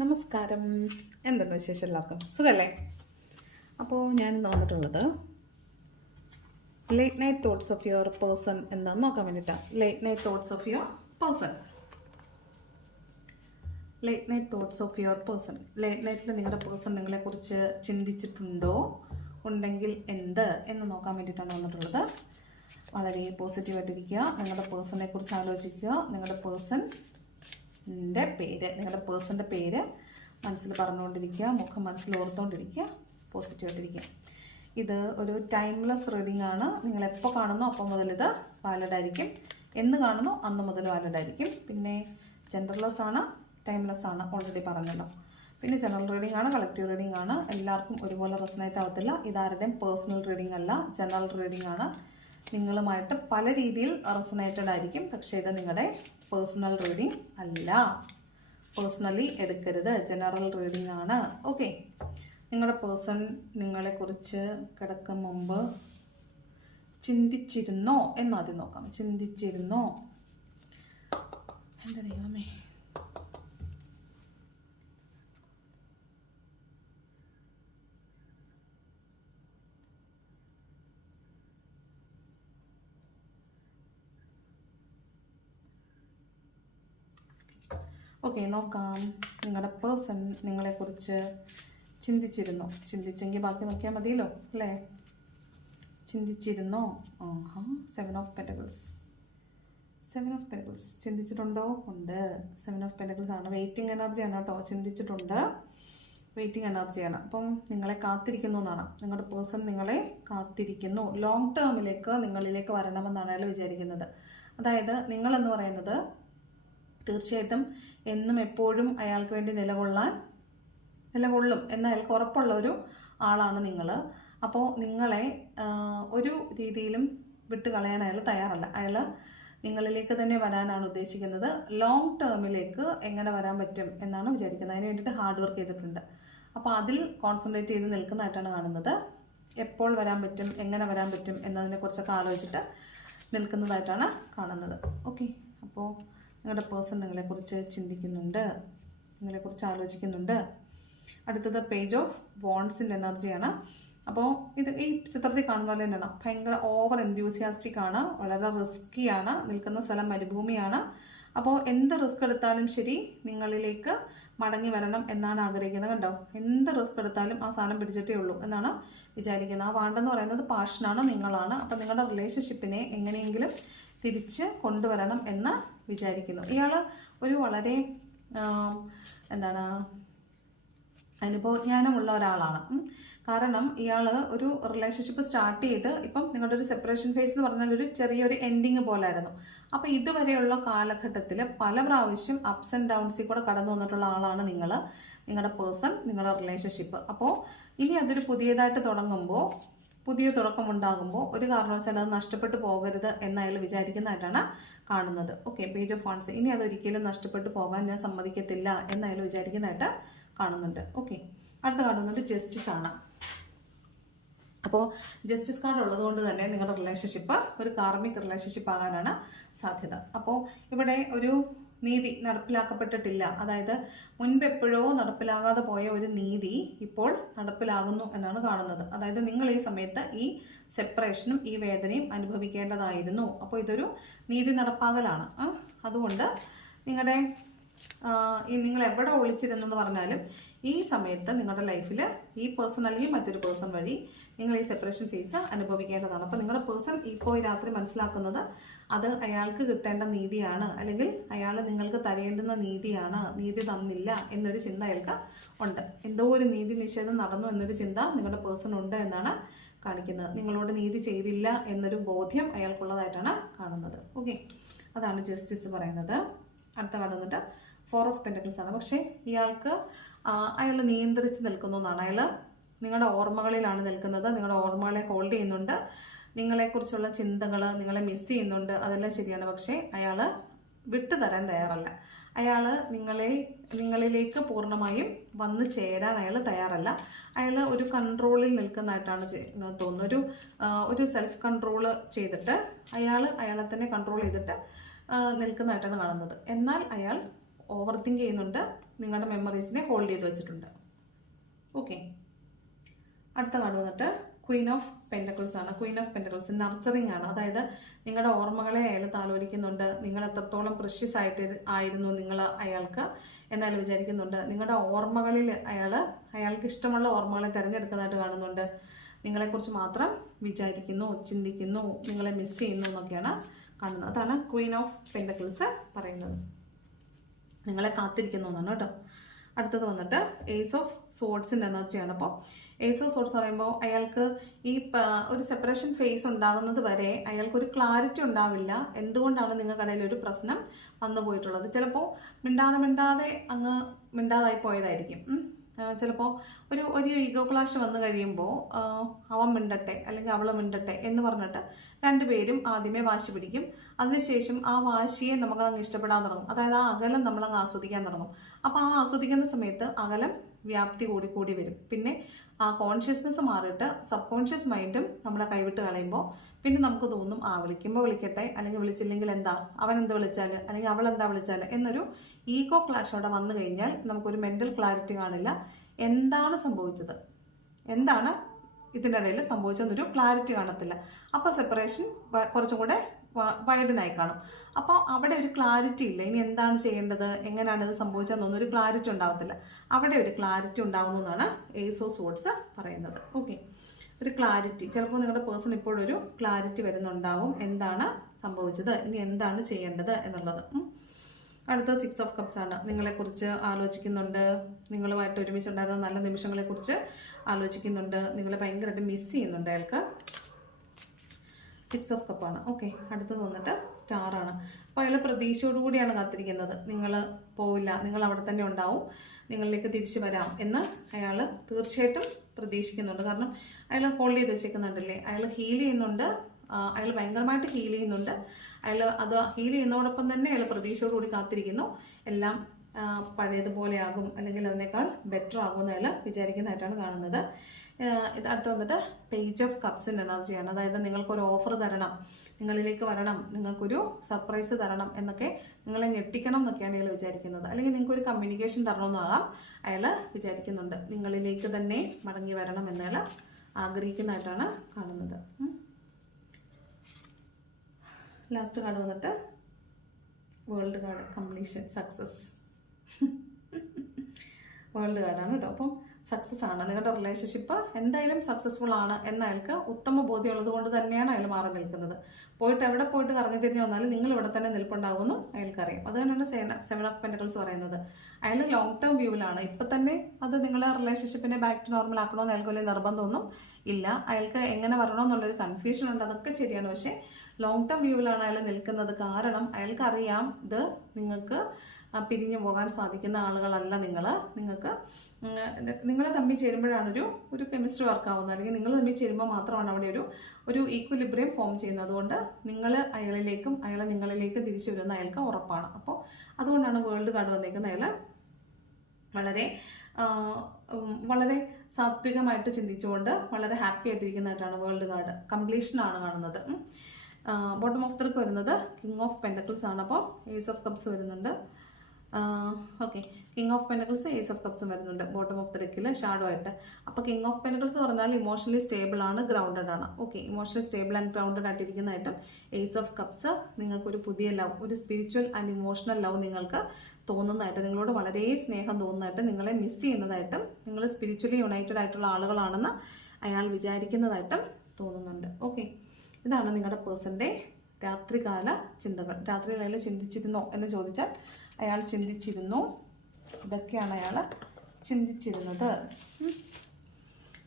നമസ്കാരം. എന്തുണ്ട് വിശേഷം എല്ലാവർക്കും? സുഖമല്ലേ അപ്പോൾ ഞാനിന്ന് വന്നിട്ടുള്ളത് late night thoughts of your person എന്താണെന്ന് നോക്കാൻ വേണ്ടിയിട്ടാണ് late night thoughts of your person late night thoughts of your person late നൈറ്റിൽ നിങ്ങളുടെ പേഴ്സൺ നിങ്ങളെക്കുറിച്ച് ചിന്തിച്ചിട്ടുണ്ടോ? ഉണ്ടെങ്കിൽ എന്ത് എന്ന് നോക്കാൻ വേണ്ടിയിട്ടാണ് വന്നിട്ടുള്ളത്. വളരെ പോസിറ്റീവായിട്ടിരിക്കുക നിങ്ങളുടെ പേഴ്സണെ കുറിച്ച് ആലോചിക്കുക. നിങ്ങളുടെ പേഴ്സണിന്റെ പേര് നിങ്ങളുടെ പേഴ്സന്റെ പേര് മനസ്സിൽ പറഞ്ഞുകൊണ്ടിരിക്കുക മുഖം മനസ്സിൽ ഓർത്തുകൊണ്ടിരിക്കുക പോസിറ്റീവായിട്ടിരിക്കുക ഇത് ഒരു ടൈംലെസ് റീഡിംഗ് ആണ്. നിങ്ങൾ എപ്പോൾ കാണുന്നോ അപ്പോൾ മുതൽ ഇത് വാലഡ് ആയിരിക്കും. എന്ന് കാണുന്നോ അന്ന് മുതൽ വാലഡ് ആയിരിക്കും. പിന്നെ ജെൻഡർലെസ് ആണ് ടൈംലെസ് ആണ് ഓൾറെഡി പറഞ്ഞല്ലോ. പിന്നെ ജനറൽ റീഡിംഗ് ആണ് കളക്റ്റീവ് റീഡിംഗ് ആണ്. എല്ലാവർക്കും ഒരുപോലെ റെസനേറ്റ് ആവത്തില്ല. ഇതാരുടെയും പേഴ്സണൽ റീഡിംഗ് അല്ല ജനറൽ റീഡിംഗ് ആണ്. നിങ്ങളുമായിട്ട് പല രീതിയിൽ റെസനേറ്റഡ് ആയിരിക്കും. പക്ഷേ ഇത് നിങ്ങളുടെ പേഴ്സണൽ റീഡിംഗ് അല്ല. പേഴ്സണലി എടുക്കരുത്. ജനറൽ റീഡിംഗ് ആണ്. ഓക്കെ നിങ്ങളുടെ പേഴ്സൺ നിങ്ങളെക്കുറിച്ച് കിടക്കും മുമ്പ് ചിന്തിച്ചിരുന്നോ? എന്നാദ്യം നോക്കാം. ചിന്തിച്ചിരുന്നോ? എന്റെ ദൈവമേ. ഓക്കെ നോക്കാം. നിങ്ങളുടെ പേഴ്സൺ നിങ്ങളെക്കുറിച്ച് ചിന്തിച്ചിരുന്നോ. ചിന്തിച്ചെങ്കിൽ ബാക്കി നോക്കിയാൽ മതിയല്ലോ അല്ലേ? ചിന്തിച്ചിരുന്നോ? ആഹാ seven of pentacles seven of pentacles ചിന്തിച്ചിട്ടുണ്ടോ? ഉണ്ട്. സെവൻ ഓഫ് പെന്റബിൾസ് ആണ്. വെയിറ്റിംഗ് എനർജിയാണ് കേട്ടോ. ചിന്തിച്ചിട്ടുണ്ട്. വെയിറ്റിംഗ് എനർജിയാണ് അപ്പം നിങ്ങളെ കാത്തിരിക്കുന്നു എന്നാണ്. നിങ്ങളുടെ പേഴ്സൺ നിങ്ങളെ കാത്തിരിക്കുന്നു. ലോങ് ടേമിലേക്ക് നിങ്ങളിലേക്ക് വരണമെന്നാണ് അയാൾ വിചാരിക്കുന്നത്. അതായത് നിങ്ങളെന്ന് പറയുന്നത് തീർച്ചയായിട്ടും എന്നും എപ്പോഴും അയാൾക്ക് വേണ്ടി നിലകൊള്ളാൻ നിലകൊള്ളും. എന്ന് അയാൾക്ക് ഉറപ്പുള്ള ഒരു ആളാണ് നിങ്ങൾ അപ്പോൾ നിങ്ങളെ ഒരു രീതിയിലും വിട്ട് കളയാൻ അയാൾ തയ്യാറല്ല. അയാൾ നിങ്ങളിലേക്ക് തന്നെ വരാനാണ് ഉദ്ദേശിക്കുന്നത്. ലോങ് ടേമിലേക്ക് എങ്ങനെ വരാൻ പറ്റും എന്നാണ് വിചാരിക്കുന്നത്. അതിന് വേണ്ടിയിട്ട് ഹാർഡ് വർക്ക് ചെയ്തിട്ടുണ്ട്. അപ്പോൾ അതിൽ കോൺസെൻട്രേറ്റ് ചെയ്ത് നിൽക്കുന്നതായിട്ടാണ് കാണുന്നത്. എപ്പോൾ വരാൻ പറ്റും എങ്ങനെ വരാൻ പറ്റും എന്നതിനെക്കുറിച്ചൊക്കെ ആലോചിച്ചിട്ട് നിൽക്കുന്നതായിട്ടാണ് കാണുന്നത്. ഓക്കെ അപ്പോൾ നിങ്ങളുടെ പേഴ്സൺ നിങ്ങളെക്കുറിച്ച് ചിന്തിക്കുന്നുണ്ട് നിങ്ങളെക്കുറിച്ച് ആലോചിക്കുന്നുണ്ട്. അടുത്തത് പേജ് ഓഫ് വോൺസിന്റെ എനർജിയാണ്. അപ്പോൾ ഇത് ഈ ചിത്രത്തിൽ കാണുന്ന പോലെ തന്നെയാണ്. ഭയങ്കര ഓവർ എൻത്യൂസിയാസ്റ്റിക് ആണ് വളരെ റിസ്ക്കിയാണ് നിൽക്കുന്ന സ്ഥലം മരുഭൂമിയാണ്. അപ്പോൾ എന്ത് റിസ്ക് എടുത്താലും ശരി നിങ്ങളിലേക്ക് മടങ്ങി വരണം എന്നാണ് ആഗ്രഹിക്കുന്നത് കണ്ടോ? എന്ത് റിസ്ക് എടുത്താലും ആ സാധനം പിടിച്ചിട്ടേ ഉള്ളൂ എന്നാണ് വിചാരിക്കുന്നത്. ആ വാണ്ടെന്ന് പറയുന്നത് പാഷനാണ് നിങ്ങളാണ്. അപ്പോൾ നിങ്ങളുടെ റിലേഷൻഷിപ്പിനെ എങ്ങനെയെങ്കിലും തിരിച്ച് കൊണ്ടുവരണം എന്ന് വിചാരിക്കുന്നു. ഇയാൾ ഒരു വളരെ എന്താണ് അനുഭവജ്ഞാനമുള്ള ഒരാളാണ്. കാരണം ഇയാൾ ഒരു റിലേഷൻഷിപ്പ് സ്റ്റാർട്ട് ചെയ്ത് ഇപ്പം നിങ്ങളുടെ ഒരു സെപ്പറേഷൻ ഫേസ് എന്ന് പറഞ്ഞാൽ ഒരു ചെറിയൊരു എൻഡിങ് പോലായിരുന്നു. അപ്പോൾ ഇതുവരെയുള്ള കാലഘട്ടത്തിൽ പല പ്രാവശ്യം അപ്സ് ആൻഡ് ഡൗൺസിൽ കൂടെ കടന്നു വന്നിട്ടുള്ള ആളാണ് നിങ്ങൾ നിങ്ങളുടെ പേഴ്സൺ നിങ്ങളുടെ റിലേഷൻഷിപ്പ് അപ്പോൾ ഇനി അതൊരു പുതിയതായിട്ട് തുടങ്ങുമ്പോൾ പുതിയ തുടക്കം ഉണ്ടാകുമ്പോൾ ഒരു കാരണവശാലും അത് നഷ്ടപ്പെട്ടു പോകരുത് എന്ന് അയാൾ വിചാരിക്കുന്നതായിട്ടാണ് കാണുന്നത്. ഓക്കെ പേജ് ഓഫ് ഫണ്ട്സ് ഇനി അതൊരിക്കലും നഷ്ടപ്പെട്ടു പോകാൻ ഞാൻ സമ്മതിക്കത്തില്ല എന്ന് അയാൾ വിചാരിക്കുന്നതായിട്ട് കാണുന്നുണ്ട്. ഓക്കെ അടുത്ത കാണുന്നത് ജസ്റ്റിസ് ആണ്. അപ്പോൾ ജസ്റ്റിസ് കാർഡ് ഉള്ളത് കൊണ്ട് തന്നെ നിങ്ങളുടെ റിലേഷൻഷിപ്പ് ഒരു കാർമിക് റിലേഷൻഷിപ്പ് ആകാനാണ് സാധ്യത. അപ്പോൾ ഇവിടെ ഒരു നീതി നടപ്പിലാക്കപ്പെട്ടിട്ടില്ല. അതായത് മുൻപ് എപ്പോഴോ നടപ്പിലാകാതെ പോയ ഒരു നീതി ഇപ്പോൾ നടപ്പിലാകുന്നു എന്നാണ് കാണുന്നത്. അതായത് നിങ്ങൾ ഈ സമയത്ത് ഈ സെപ്പറേഷനും ഈ വേദനയും അനുഭവിക്കേണ്ടതായിരുന്നു. അപ്പോൾ ഇതൊരു നീതി നടപ്പാകലാണ്. അതുകൊണ്ട് നിങ്ങളുടെ ഈ നിങ്ങൾ എവിടെ ഒളിച്ചിരുന്നെന്ന് പറഞ്ഞാലും ഈ സമയത്ത് നിങ്ങളുടെ ലൈഫിൽ ഈ പേഴ്സൺ അല്ലെങ്കിൽ മറ്റൊരു പേഴ്സൺ വഴി നിങ്ങൾ ഈ സെപ്പറേഷൻ ഫേസ് അനുഭവിക്കേണ്ടതാണ്. അപ്പോൾ നിങ്ങളുടെ പേഴ്സൺ ഇപ്പോൾ രാത്രി മനസ്സിലാക്കുന്നത് അത് അയാൾക്ക് കിട്ടേണ്ട നീതിയാണ്. അല്ലെങ്കിൽ അയാൾ നിങ്ങൾക്ക് തരേണ്ടുന്ന നീതിയാണ്. നീതി തന്നില്ല എന്നൊരു ചിന്ത അയാൾക്ക് ഉണ്ട്. എന്തോ ഒരു നീതി നിഷേധം നടന്നു എന്നൊരു ചിന്ത നിങ്ങളുടെ പേഴ്സൺ ഉണ്ട് എന്നാണ് കാണിക്കുന്നത്. നിങ്ങളോട് നീതി ചെയ്തില്ല എന്നൊരു ബോധ്യം അയാൾക്കുള്ളതായിട്ടാണ് കാണുന്നത്. ഓക്കെ അതാണ് ജസ്റ്റിസ് പറയുന്നത്. അടുത്ത കാണുന്നുണ്ട് ഫോർ ഓഫ് പെന്റക്കിൾസ് ആണ്. പക്ഷേ ഇയാൾക്ക് അയാൾ നിയന്ത്രിച്ച് നിൽക്കുന്നു എന്നാണ്. അയാൾ നിങ്ങളുടെ ഓർമ്മകളിലാണ് നിൽക്കുന്നത്. നിങ്ങളുടെ ഓർമ്മകളെ ഹോൾഡ് ചെയ്യുന്നുണ്ട്. നിങ്ങളെക്കുറിച്ചുള്ള ചിന്തകൾ നിങ്ങളെ മിസ് ചെയ്യുന്നുണ്ട് അതെല്ലാം ശരിയാണ്. പക്ഷേ അയാൾ വിട്ടു തരാൻ തയ്യാറല്ല. അയാൾ നിങ്ങളെ നിങ്ങളിലേക്ക് പൂർണമായും വന്ന് ചേരാൻ അയാൾ തയ്യാറല്ല. അയാൾ ഒരു കൺട്രോളിൽ നിൽക്കുന്നതായിട്ടാണ് തോന്നുന്നത്. ഒരു ഒരു സെൽഫ് കൺട്രോൾ ചെയ്തിട്ട് അയാൾ അയാളെ തന്നെ കൺട്രോൾ ചെയ്തിട്ട് നിൽക്കുന്നതായിട്ടാണ് കാണുന്നത്. എന്നാൽ അയാൾ ഓവർ തിങ്ക് ചെയ്യുന്നുണ്ട്. നിങ്ങളുടെ മെമ്മറീസിനെ ഹോൾഡ് ചെയ്ത് വെച്ചിട്ടുണ്ട്. ഓക്കെ അടുത്ത കാർഡ് വന്നിട്ട് ക്വീൻ ഓഫ് പെന്റക്കിൾസ് ആണ്. ക്വീൻ ഓഫ് പെന്റക്കിൾസ് നർച്ചറിങ് ആണ്. അതായത് നിങ്ങളുടെ ഓർമ്മകളെ അയാൾ താലോലിക്കുന്നുണ്ട്. നിങ്ങൾ എത്രത്തോളം പ്രഷ്യസ് ആയിട്ട് ആയിരുന്നു നിങ്ങൾ അയാൾക്ക് എന്നാൽ വിചാരിക്കുന്നുണ്ട്. നിങ്ങളുടെ ഓർമ്മകളിൽ അയാൾ അയാൾക്ക് ഇഷ്ടമുള്ള ഓർമ്മകളെ തിരഞ്ഞെടുക്കുന്നതായിട്ട് കാണുന്നുണ്ട്. നിങ്ങളെക്കുറിച്ച് മാത്രം വിചാരിക്കുന്നു ചിന്തിക്കുന്നു നിങ്ങളെ മിസ് ചെയ്യുന്നു എന്നൊക്കെയാണ് കാണുന്നത്. അതാണ് ക്വീൻ ഓഫ് പെന്റക്കിൾസ് പറയുന്നത്. നിങ്ങളെ കാത്തിരിക്കുന്നു എന്നാണ് കേട്ടോ. അടുത്തത് വന്നിട്ട് ഏസ് ഓഫ് സോഡ്സിന്റെ എനർജിയാണ്. അപ്പോൾ ഏസ് ഓഫ് പറയുമ്പോൾ അയാൾക്ക് ഈ ഒരു സെപ്പറേഷൻ ഫേസ് ഉണ്ടാകുന്നത് വരെ അയാൾക്കൊരു ക്ലാരിറ്റി ഉണ്ടാവില്ല. എന്തുകൊണ്ടാണ് നിങ്ങൾക്കിടയിൽ ഒരു പ്രശ്നം വന്നു പോയിട്ടുള്ളത്? ചിലപ്പോൾ മിണ്ടാതെ മിണ്ടാതെ അങ്ങ് മിണ്ടാതായി പോയതായിരിക്കും. ചിലപ്പോൾ ഒരു ഒരു ഈഗോ ക്ലാഷ് വന്നു കഴിയുമ്പോൾ അവൻ മിണ്ടട്ടെ അല്ലെങ്കിൽ അവൾ മിണ്ടട്ടെ എന്ന് പറഞ്ഞിട്ട് രണ്ടുപേരും ആദ്യമേ വാശി പിടിക്കും. അതിനുശേഷം ആ വാശിയെ അങ്ങ് ഇഷ്ടപ്പെടാൻ തുടങ്ങും. അതായത് ആ അകലം നമ്മളങ്ങ് ആസ്വദിക്കാൻ തുടങ്ങും. അപ്പോൾ ആ ആസ്വദിക്കുന്ന സമയത്ത് അകലം വ്യാപ്തി കൂടി കൂടി വരും. പിന്നെ ആ കോൺഷ്യസ്നെസ് മാറിയിട്ട് സബ് കോൺഷ്യസ് മൈൻഡും നമ്മളെ കൈവിട്ട് കളയുമ്പോൾ പിന്നെ നമുക്ക് തോന്നും ആ വിളിക്കുമ്പോൾ വിളിക്കട്ടെ? അല്ലെങ്കിൽ വിളിച്ചില്ലെങ്കിൽ എന്താ? അവൻ എന്ത് വിളിച്ചാൽ അല്ലെങ്കിൽ അവൾ എന്താ വിളിച്ചാൽ എന്നൊരു ഈഗോ ക്ലാഷ് അവിടെ വന്നു കഴിഞ്ഞാൽ നമുക്കൊരു മെന്റൽ ക്ലാരിറ്റി കാണില്ല. എന്താണ് സംഭവിച്ചത്? എന്താണ് ഇതിന്റെ ഇടയിൽ സംഭവിച്ചതെന്നൊരു ക്ലാരിറ്റി കാണത്തില്ല. അപ്പോൾ സെപ്പറേഷൻ കുറച്ചും കൂടെ വൈഡനായി കാണും. അപ്പോൾ അവിടെ ഒരു ക്ലാരിറ്റി ഇല്ല. ഇനി എന്താണ് ചെയ്യേണ്ടത്? എങ്ങനെയാണ് ഇത് സംഭവിച്ചതെന്നൊന്നും ഒരു ക്ലാരിറ്റി ഉണ്ടാവത്തില്ല. അവിടെ ഒരു ക്ലാരിറ്റി ഉണ്ടാവുന്നതാണ് ഏസോ സോഡ്സ് പറയുന്നത്. ഓക്കെ ഒരു ക്ലാരിറ്റി ചിലപ്പോൾ നിങ്ങളുടെ പേഴ്സൺ ഇപ്പോഴൊരു ക്ലാരിറ്റി വരുന്നുണ്ടാവും. എന്താണ് സംഭവിച്ചത്? ഇനി എന്താണ് ചെയ്യേണ്ടത് എന്നുള്ളത്. അടുത്ത സിക്സ് ഓഫ് കപ്സ് ആണ്. നിങ്ങളെക്കുറിച്ച് ആലോചിക്കുന്നുണ്ട്. നിങ്ങളുമായിട്ട് ഒരുമിച്ചുണ്ടായിരുന്ന നല്ല നിമിഷങ്ങളെക്കുറിച്ച് ആലോചിക്കുന്നുണ്ട്. നിങ്ങളെ ഭയങ്കരമായിട്ട് മിസ് ചെയ്യുന്നുണ്ട് അയാൾക്ക്. സിക്സ് ഓഫ് കപ്പാണ് ഓക്കെ അടുത്തത് വന്നിട്ട് സ്റ്റാർ ആണ്. അപ്പോൾ അയാൾ പ്രതീക്ഷയോടുകൂടിയാണ് കാത്തിരിക്കുന്നത്. നിങ്ങൾ പോവില്ല നിങ്ങൾ അവിടെ തന്നെ ഉണ്ടാവും നിങ്ങളിലേക്ക് തിരിച്ചു വരാം എന്ന് അയാൾ തീർച്ചയായിട്ടും പ്രതീക്ഷിക്കുന്നുണ്ട്. കാരണം അയാൾ ഹോൾഡ് ചെയ്ത് വെച്ചേക്കുന്നുണ്ടല്ലേ? അയാൾ ഹീൽ ചെയ്യുന്നുണ്ട്. അയാൾ ഭയങ്കരമായിട്ട് ഹീൽ ചെയ്യുന്നുണ്ട്. അയാൾ അത് ഹീൽ ചെയ്യുന്നതോടൊപ്പം തന്നെ അയാൾ പ്രതീക്ഷയോടുകൂടി കാത്തിരിക്കുന്നു. എല്ലാം പഴയതുപോലെയാകും അല്ലെങ്കിൽ അതിനേക്കാൾ ബെറ്റർ ആകും അയാൾ വിചാരിക്കുന്നതായിട്ടാണ് കാണുന്നത്. ഇത് അടുത്ത് വന്നിട്ട് പേജ് ഓഫ് കപ്സിന്റെ എനർജിയാണ് അതായത് നിങ്ങൾക്കൊരു ഓഫർ തരണം നിങ്ങളിലേക്ക് വരണം നിങ്ങൾക്കൊരു സർപ്രൈസ് തരണം എന്നൊക്കെ നിങ്ങളെ ഞെട്ടിക്കണം എന്നൊക്കെയാണ് അയാൾ വിചാരിക്കുന്നത്. അല്ലെങ്കിൽ നിങ്ങൾക്കൊരു കമ്മ്യൂണിക്കേഷൻ തരണമെന്നാകാം അയാൾ വിചാരിക്കുന്നുണ്ട്. നിങ്ങളിലേക്ക് തന്നെ മടങ്ങി വരണം എന്നയാൾ ആഗ്രഹിക്കുന്നതായിട്ടാണ് കാണുന്നത്. ലാസ്റ്റ് കാർഡ് വന്നിട്ട് world card completion success world കാർഡാണ് കേട്ടോ അപ്പം സക്സസ് ആണ്. നിങ്ങളുടെ റിലേഷൻഷിപ്പ് എന്തായാലും സക്സസ്ഫുൾ ആണ് എന്ന അയാൾക്ക് ഉത്തമ ബോധ്യമുള്ളത് കൊണ്ട് തന്നെയാണ് അയാൾ മാറി നിൽക്കുന്നത്. പോയിട്ട് എവിടെ പോയിട്ട് കറങ്ങി തിരിഞ്ഞ് വന്നാലും നിങ്ങൾ ഇവിടെ തന്നെ നിൽപ്പുണ്ടാകുമെന്നും അയാൾക്കറിയാം. അത് തന്നെയാണ് സെവൻ ഓഫ് പെന്റക്കിൾസ് പറയുന്നത്. അയാൾ ലോങ് ടേം വ്യൂവിലാണ് ഇപ്പം തന്നെ അത് നിങ്ങളെ റിലേഷൻഷിപ്പിനെ ബാക്ക് ടു നോർമൽ ആക്കണമെന്ന് അയാൾക്ക് വലിയ നിർബന്ധമൊന്നും ഇല്ല. അയാൾക്ക് എങ്ങനെ വരണമെന്നുള്ളൊരു കൺഫ്യൂഷൻ ഉണ്ട്. അതൊക്കെ ശരിയാണ്. പക്ഷേ ലോങ് ടേം വ്യൂവിലാണ് അയാൾ നിൽക്കുന്നത്. കാരണം അയാൾക്കറിയാം ഇത് നിങ്ങൾക്ക് പിരിഞ്ഞു പോകാൻ സാധിക്കുന്ന ആളുകളല്ല നിങ്ങൾ നിങ്ങൾക്ക് നിങ്ങൾ തമ്മിൽ ചേരുമ്പോഴാണ് ഒരു കെമിസ്ട്രി വർക്ക് ആവുന്നത്. അല്ലെങ്കിൽ നിങ്ങൾ തമ്മിൽ ചേരുമ്പോൾ മാത്രമാണ് അവിടെ ഒരു ഒരു ഈക്വലിബ്രിയം ഫോം ചെയ്യുന്നത്. അതുകൊണ്ട് നിങ്ങൾ അയാളിലേക്കും അയാൾ നിങ്ങളിലേക്ക് തിരിച്ചു വരുന്ന അയാൾക്ക് ഉറപ്പാണ്. അപ്പോൾ അതുകൊണ്ടാണ് വേൾഡ് കാർഡ് വന്നേക്കുന്ന അയാൾ വളരെ വളരെ സാത്വികമായിട്ട് ചിന്തിച്ചുകൊണ്ട് വളരെ ഹാപ്പി ആയിട്ടിരിക്കുന്നതായിട്ടാണ് വേൾഡ് കാർഡ് കംപ്ലീഷനാണ് കാണുന്നത്. ബോട്ടം ഓഫ് ത്രിക്ക് വരുന്നത് കിങ് ഓഫ് പെന്റക്കിൾസ് ആണ്. അപ്പോൾ ഏസ് ഓഫ് കപ്സ് വരുന്നുണ്ട്. Okay king of pentacles ace of കപ്സും വരുന്നുണ്ട്. ബോട്ടം ഓഫ് തിരക്കിൽ ഷാഡോ ആയിട്ട്. അപ്പോൾ കിങ് ഓഫ് പെനക്കിൾസ് പറഞ്ഞാൽ ഇമോഷണലി സ്റ്റേബിൾ ആണ് ഗ്രൗണ്ടഡ് ആണ്. Okay emotionally stable and grounded ആയിട്ടിരിക്കുന്ന ഐറ്റം ഏസ് ഓഫ് കപ്സ് നിങ്ങൾക്കൊരു പുതിയ ലവ് ഒരു സ്പിരിച്വൽ ആൻഡ് ഇമോഷണൽ ലവ് നിങ്ങൾക്ക് തോന്നുന്നതായിട്ട് നിങ്ങളോട് വളരെ സ്നേഹം തോന്നുന്നതായിട്ട് നിങ്ങളെ മിസ് ചെയ്യുന്നതായിട്ടും നിങ്ങൾ സ്പിരിച്വലി യുണൈറ്റഡ് ആയിട്ടുള്ള ആളുകളാണെന്ന് അയാൾ വിചാരിക്കുന്നതായിട്ടും തോന്നുന്നുണ്ട്. ഓക്കെ ഇതാണ് നിങ്ങളുടെ പേഴ്സന്റെ രാത്രികാല ചിന്തകൾ. അയാൾ ചിന്തിച്ചിരുന്നോ എന്ന് ചോദിച്ചാൽ അയാൾ ചിന്തിച്ചിരുന്നു. ഇതൊക്കെയാണ് അയാൾ ചിന്തിച്ചിരുന്നത്.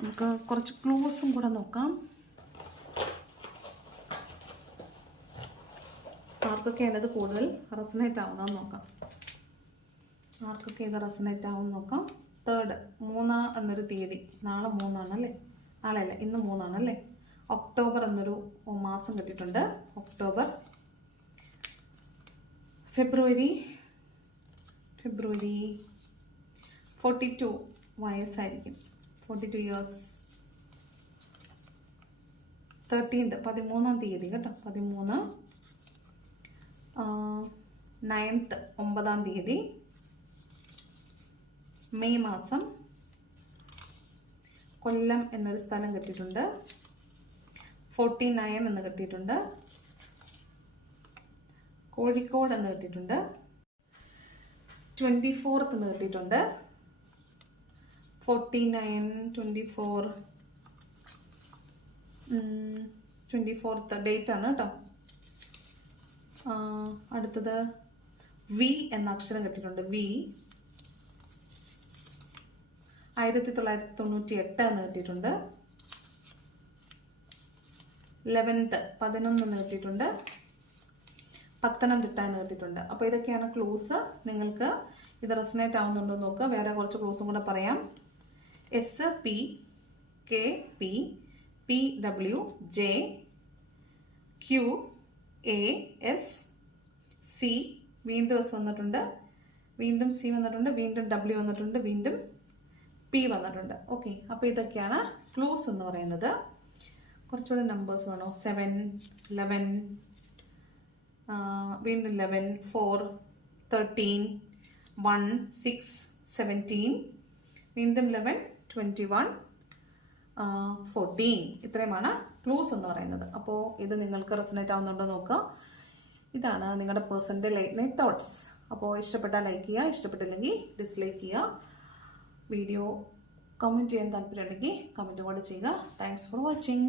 നമുക്ക് കുറച്ച് ക്ലൂസും കൂടെ നോക്കാം. ആർക്കൊക്കെ അതിനത് കൂടുതൽ റെസനേറ്റ് ആവുന്നതെന്ന് നോക്കാം. ആർക്കൊക്കെ ഇത് റെസനേറ്റ് ആവും നോക്കാം. തേർഡ് മൂന്നാ എന്നൊരു തീയതി. നാളെ മൂന്നാണല്ലേ? നാളെ അല്ല ഇന്ന് മൂന്നാണല്ലേ? ഒക്ടോബർ എന്നൊരു മാസം കിട്ടിയിട്ടുണ്ട്. October. February February forty two വയസ്സായിരിക്കും. Forty two years thirteenth പതിമൂന്നാം തീയതി കേട്ടോ. പതിമൂന്ന് നയൻത്ത് ഒമ്പതാം തീയതി മെയ് മാസം കൊല്ലം എന്നൊരു സ്ഥലം കിട്ടിയിട്ടുണ്ട്. ഫോർട്ടി നയൻ എന്ന് കിട്ടിയിട്ടുണ്ട്. കോഴിക്കോട് എന്ന് കിട്ടിയിട്ടുണ്ട്. ട്വന്റി ഫോർത്ത് എന്ന് കിട്ടിയിട്ടുണ്ട്. Forty nine twenty four twenty fourth date ആണ് കേട്ടോ അടുത്തത് വി എന്ന അക്ഷരം കിട്ടിയിട്ടുണ്ട്. വി. ആയിരത്തി തൊള്ളായിരത്തി തൊണ്ണൂറ്റി എട്ട് എന്ന് കിട്ടിയിട്ടുണ്ട്. ലെവൻത്ത് പതിനൊന്ന് എന്ന് കിട്ടിയിട്ടുണ്ട്. പത്തനംതിട്ട എന്ന് കിട്ടിയിട്ടുണ്ട് അപ്പോൾ ഇതൊക്കെയാണ് ക്ലൂസ് നിങ്ങൾക്ക് ഇത് റെസനേറ്റ് ആവുന്നുണ്ടോ നോക്കുക. വേറെ കുറച്ച് ക്ലൂസും കൂടെ പറയാം. S P K P P W J Q A S C വീണ്ടും എസ് വന്നിട്ടുണ്ട്. വീണ്ടും സി വന്നിട്ടുണ്ട്. വീണ്ടും ഡബ്ല്യു വന്നിട്ടുണ്ട്. വീണ്ടും പി വന്നിട്ടുണ്ട്. ഓക്കെ അപ്പോൾ ഇതൊക്കെയാണ് ക്ലൂസ് എന്ന് പറയുന്നത്. കുറച്ചുകൂടെ നമ്പേഴ്സ് വേണോ? സെവൻ ലെവൻ വീണ്ടും eleven four thirteen one six seventeen വീണ്ടും ലെവൻ ട്വന്റി വൺ ഫോർട്ടീൻ ഇത്രയുമാണ് ക്ലൂസ് എന്ന് പറയുന്നത്. അപ്പോൾ ഇത് നിങ്ങൾക്ക് റെസനേറ്റ് ആവുന്നുണ്ടോ നോക്കുക. ഇതാണ് നിങ്ങളുടെ പേഴ്സന്റെ ലൈറ്റ് തോട്ട്സ് അപ്പോൾ ഇഷ്ടപ്പെട്ടാൽ ലൈക്ക് ചെയ്യുക ഇഷ്ടപ്പെട്ടില്ലെങ്കിൽ ഡിസ്ലൈക്ക് ചെയ്യുക. വീഡിയോ കമന്റ് ചെയ്യാൻ താല്പര്യമുണ്ടെങ്കിൽ കമന്റ് കൂടെ ചെയ്യുക. Thanks for watching